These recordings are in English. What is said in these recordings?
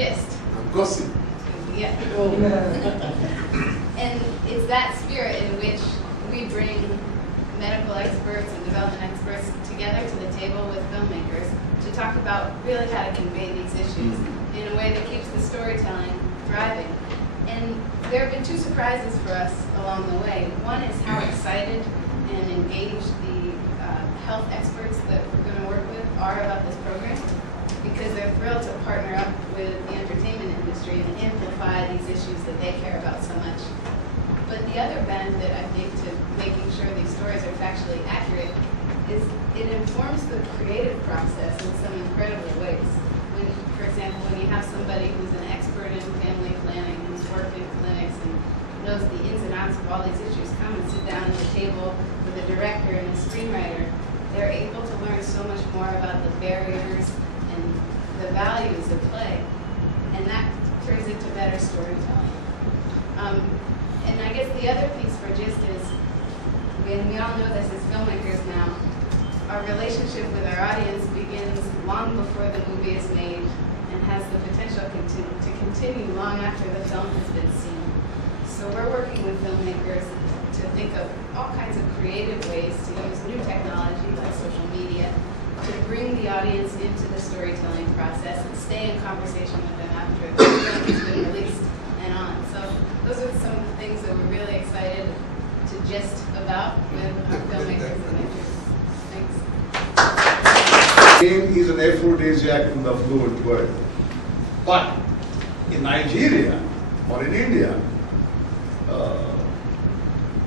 gist. And gossip. Yeah. And it's that spirit in which we bring medical experts and development experts together to the table with filmmakers to talk about really how to convey these issues in a way that keeps the storytelling thriving. And there have been two surprises for us along the way. One is how excited and engaged the health experts that we're going to work with are about this program, because they're thrilled to partner up with the entertainment industry and amplify these issues that they care about so much. But the other benefit, I think, to making sure these stories are factually accurate is it informs the creative process in some incredible ways. When, for example, when you have somebody who's an expert in family planning, who's worked in clinics and knows the ins and outs of all these issues, come and sit down at the table with a director and a screenwriter, they're able to learn so much more about the barriers and the values of play, and that turns into better storytelling. And I guess the other piece for GIST is, and we all know this as filmmakers now, our relationship with our audience begins long before the movie is made and has the potential to continue long after the film has been seen. So we're working with filmmakers to think of all kinds of creative ways to use new technology like social media to bring the audience into the storytelling process and stay in conversation with them after the film has been released and on. So those are some of the things that we're really excited to gist about with our filmmakers and actors. Thanks. Pain is an aphrodisiac in the fluid world. But in Nigeria or in India,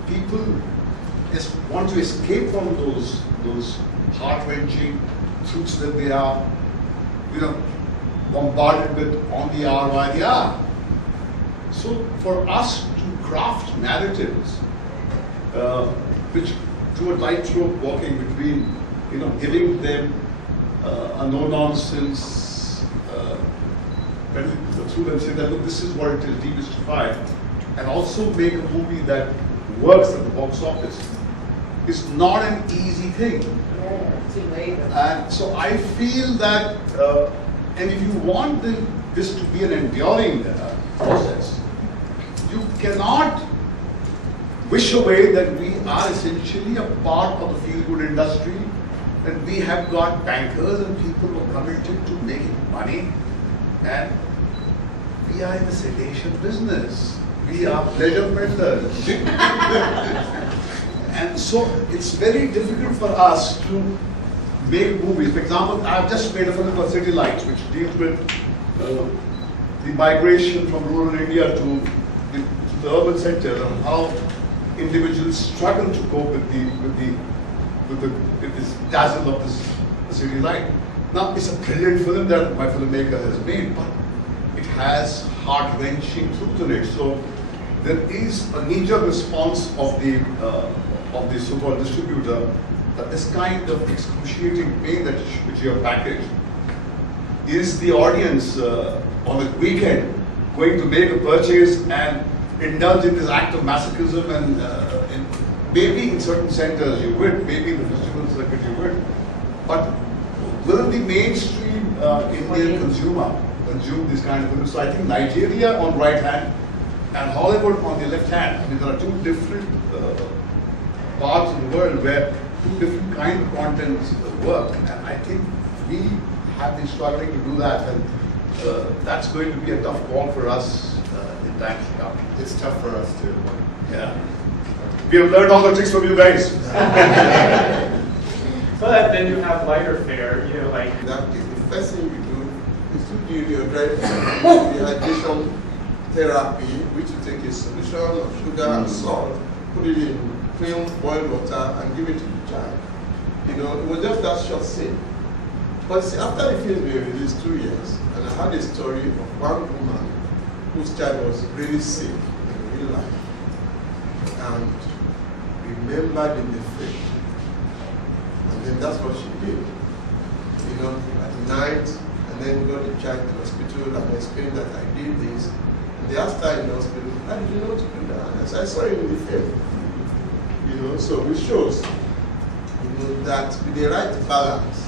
people want to escape from those heart-wrenching truths that they are, bombarded with on the hour by the hour. So for us to craft narratives, which do a tightrope walking between, giving them a no-nonsense, through them say that, look, this is what it is, demystify, and also make a movie that works at the box office, is not an easy thing. And so I feel that, and if you want this to be an enduring process, you cannot wish away that we are essentially a part of the feel-good industry, and we have got bankers and people who are committed to making money, and we are in the sedation business. We are pleasure vendors. And so it's very difficult for us to make movies. For example, I've just made a film called City Lights, which deals with the migration from rural India to the urban centers and how individuals struggle to cope with this dazzle of the city light. Now, it's a brilliant film that my filmmaker has made, but it has heart-wrenching truth in it. So there is a knee-jerk response of the so-called distributor that this kind of excruciating pain which you have packaged is the audience on the weekend going to make a purchase and indulge in this act of masochism, and maybe in certain centers you would, maybe in the festival circuit you would, but will the mainstream Indian consumer consume this kind of film? So I think Nigeria on right hand and Hollywood on the left hand. I mean, there are two different parts of the world where two different kind of contents work, and I think we have been struggling to do that, and that's going to be a tough call for us in times to come. It's tough for us too. Yeah. We have learned all the tricks from you guys. But then you have lighter fare, like... That is the first thing we do is to do the dehydration therapy, which you take a solution of sugar and salt, put it in clean boiled water and give it to the child. It was just that short scene. But see, after the film we released 2 years, and I had a story of one woman whose child was really sick in real life, and remembered in the film. And then that's what she did. At night, and then got the child to the hospital and explained that I did this. And they asked her in the hospital, how did you know to do that? And I said, I saw it in the film. So it shows, that with the right balance,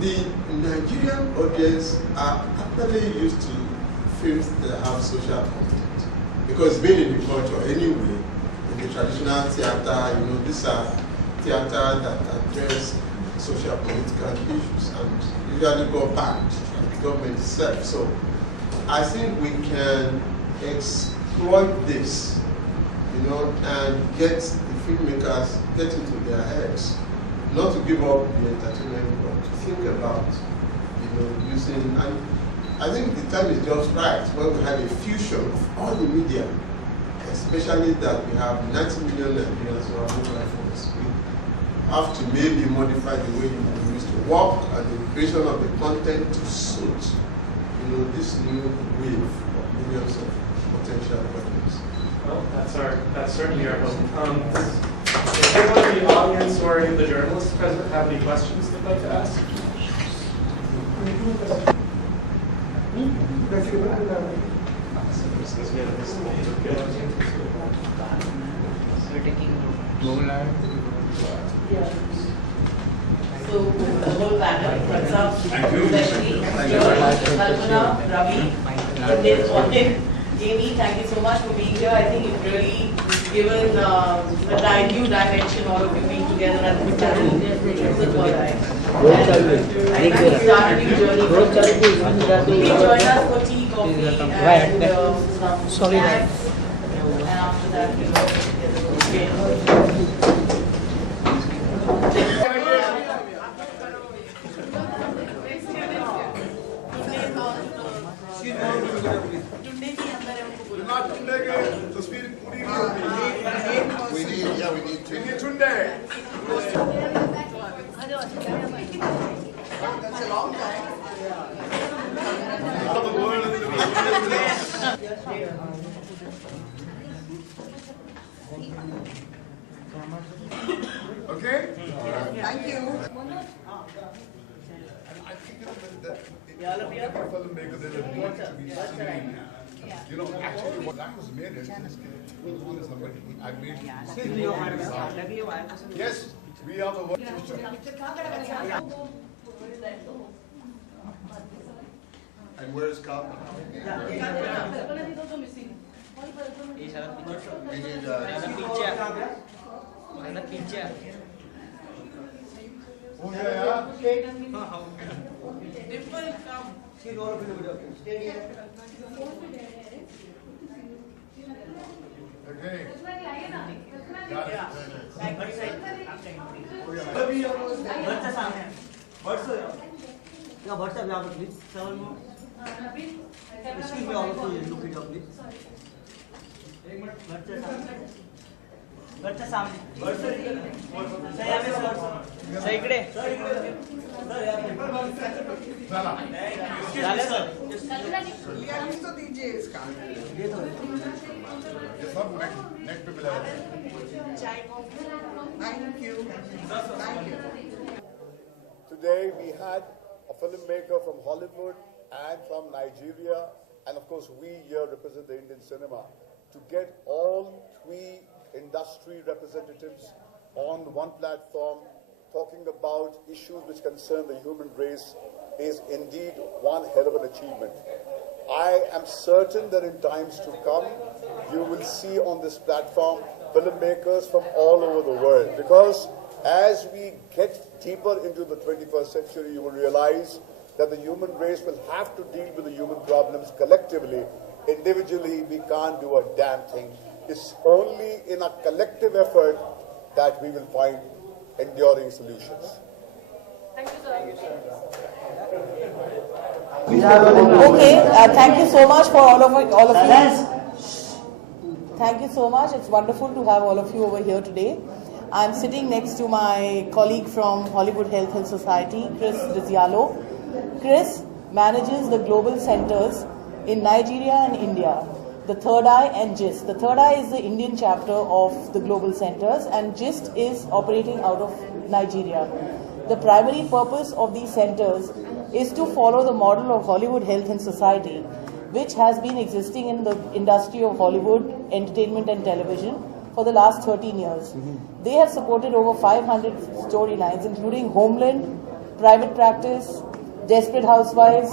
The Nigerian audience are actually used to films that have social content because being in the culture anyway, in the traditional theater, you know, these are theater that address social political issues and usually go back to the government itself. So I think we can exploit this, you know, and get the filmmakers get into their heads, not to give up the entertainment, but to think about, you know, using, and I think the time is just right when we have a fusion of all the media, especially that we have 90 million Nigerians who are mobile phones. We have to maybe modify the way you used to work and the creation of the content to suit, you know, this new wave of millions of potential projects. Well, that's certainly our hope. Does anyone in the audience or any of the journalists present have any questions they'd like to ask? So, the whole panel, what's up? Leslie, Kalpana, Ravi, Sunday morning. Amy, thank you so much for being here. I think you've really given a new dimension, all of you being together at the panel. It's a third eye. I think we start a new journey. Please join us for tea, coffee, and some snacks. And after that, we go together. That's a long time. Okay? Thank you. I think that filmmaker, there's a need to be seen. You know, actually, what I was made is somebody I made. Yes, we are the one. And where is Carl? We need oh yeah. Dimple, come. Okay. Excuse me, all of you, look it up, please. Today we had a filmmaker from Hollywood and from Nigeria, and of course we here represent the Indian cinema, to get all three industry representatives on one platform talking about issues which concern the human race is indeed one hell of an achievement. I am certain that in times to come, you will see on this platform filmmakers from all over the world, because as we get deeper into the 21st century, you will realize that the human race will have to deal with the human problems collectively. Individually, we can't do a damn thing. It's only in a collective effort that we will find enduring solutions. Thank you, Okay, thank you so much for all of you. Thank you so much. It's wonderful to have all of you over here today. I'm sitting next to my colleague from Hollywood Health and Society, Chris Rizzialo. Chris manages the global centers in Nigeria and India, the Third Eye and GIST. The Third Eye is the Indian chapter of the global centers, and GIST is operating out of Nigeria. The primary purpose of these centers is to follow the model of Hollywood Health and Society, which has been existing in the industry of Hollywood, entertainment and television for the last 13 years. They have supported over 500 storylines, including Homeland, Private Practice, Desperate Housewives,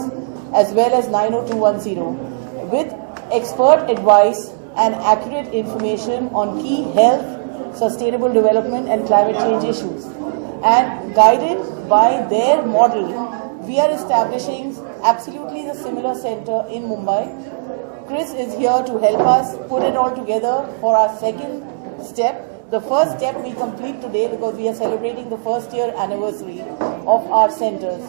as well as 90210, with expert advice and accurate information on key health, sustainable development and climate change issues. And guided by their model, we are establishing absolutely the similar center in Mumbai. Chris is here to help us put it all together for our second step. The first step we complete today because we are celebrating the first year anniversary of our centers.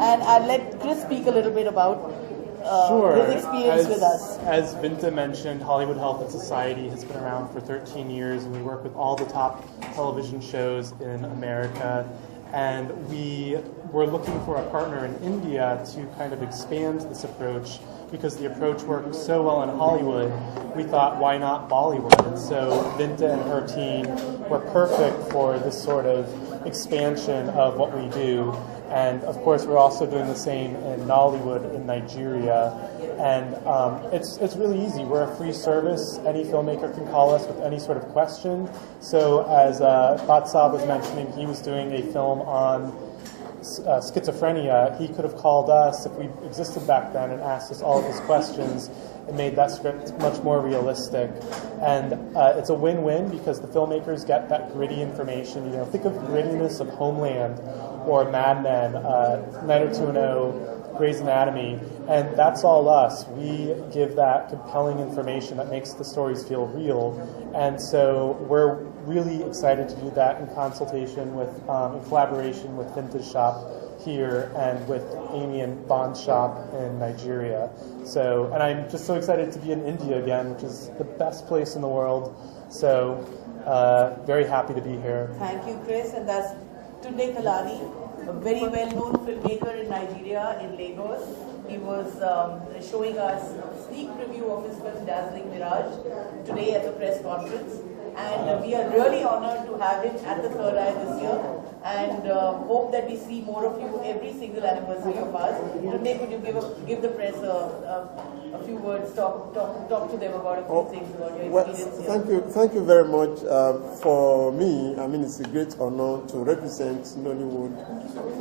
And I'll let Chris speak a little bit about his experience with us. As Vinta mentioned, Hollywood Health and Society has been around for 13 years, and we work with all the top television shows in America. And we were looking for a partner in India to kind of expand this approach, because the approach worked so well in Hollywood. We thought, why not Bollywood? And so Vinta and her team were perfect for this sort of expansion of what we do. And of course, we're also doing the same in Nollywood in Nigeria. And it's really easy. We're a free service. Any filmmaker can call us with any sort of question. So as Batsab was mentioning, he was doing a film on schizophrenia. He could have called us if we existed back then and asked us all of his questions. It made that script much more realistic. And it's a win-win because the filmmakers get that gritty information. You know, think of the grittiness of Homeland or Mad Men, 90210, Grey's Anatomy, and that's all us. We give that compelling information that makes the stories feel real. And so we're really excited to do that in consultation with, in collaboration with Vintage Shop here and with Amy and Bond's shop in Nigeria. So, and I'm just so excited to be in India again, which is the best place in the world. So, very happy to be here. Thank you, Chris. And that's Tunde Kalani, a very well-known filmmaker in Nigeria, in Lagos. He was showing us a sneak preview of his film Dazzling Mirage today at the press conference. And we are really honored to have him at the Third Eye this year, and hope that we see more of you every single anniversary of ours. Today, could you give the press a few words, talk to them about a few things about your experience here? Thank you very much. For me, I mean, it's a great honor to represent Nollywood,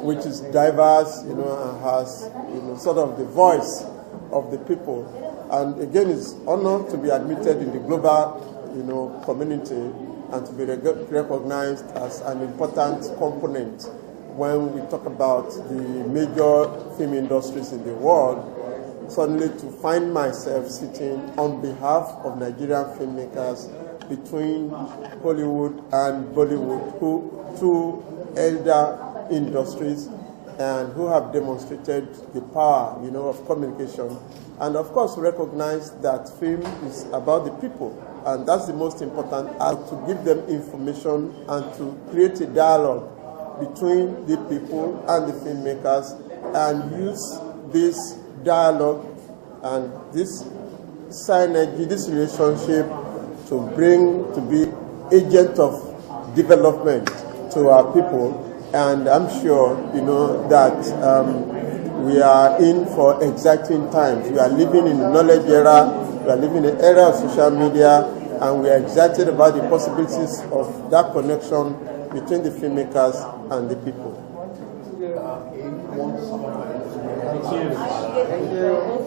which is diverse, you know, and has, you know, sort of the voice of the people. And again, it's honor to be admitted in the global, you know, community and to be recognized as an important component when we talk about the major film industries in the world. Suddenly to find myself sitting on behalf of Nigerian filmmakers between Hollywood and Bollywood, two elder industries and who have demonstrated the power, you know, of communication. And of course recognize that film is about the people. And that's the most important, to give them information and to create a dialogue between the people and the filmmakers, and use this dialogue and this synergy, this relationship to be agent of development to our people. And I'm sure, you know, that we are in for exciting times. We are living in the knowledge era. We are living in an era of social media, and we are excited about the possibilities of that connection between the filmmakers and the people. Thank you.